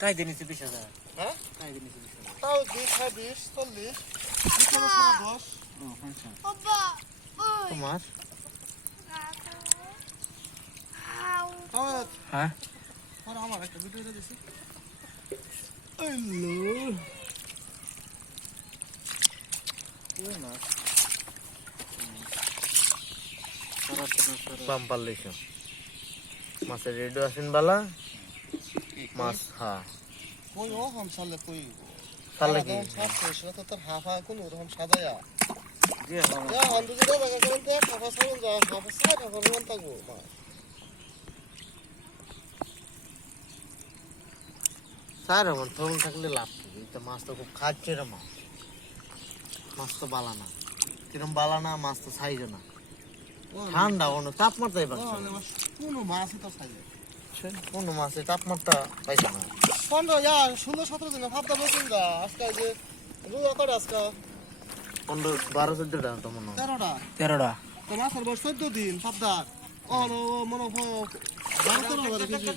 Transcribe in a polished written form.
কাই দিনিছে 20,000 হ্যাঁ কাই দিনিছে 20,000 তাও 20 40 10 ও 50 বাবা ওই তোমার তাও হ্যাঁ আর আমার একটা ভিডিও দিছি হ্যালো ওই না পাম্পার লইছ মাছের রেডিও আসেন বালা মাছ হ্যাঁ কই ও হাম সালে কই তাহলে কি সাত পয়সা তো তোর হাফা কোন ওরকম সাজায়া জি আমার যা হাম দুটো টাকা করেন তো হাফা সারুন যা হাফা সাইড হাফা রুমান থাকবো মা স্যার আমার তরুণ থাকলে লাভ কি তো মাছ তো খুব খাচ্ছে রে মাছ তো বালা না কিরম বালা না মাছ তো সাইজ না ঠান্ডা কোনো তাপমাত্রাই পাচ্ছে না কোন মাছ তো সাইজে কোনো মাছে তাপমাত্রা পাইছে না 15 যা 16 17 দিন ভাবতা বসুন যা আজকে যে রোজা করে আজকে 15 12 14 টাকা তো মনে হয় 13টা 13টা তো মাছের বয়স 14 দিন ভাবতা ও মনে হয় 12 13 কেজি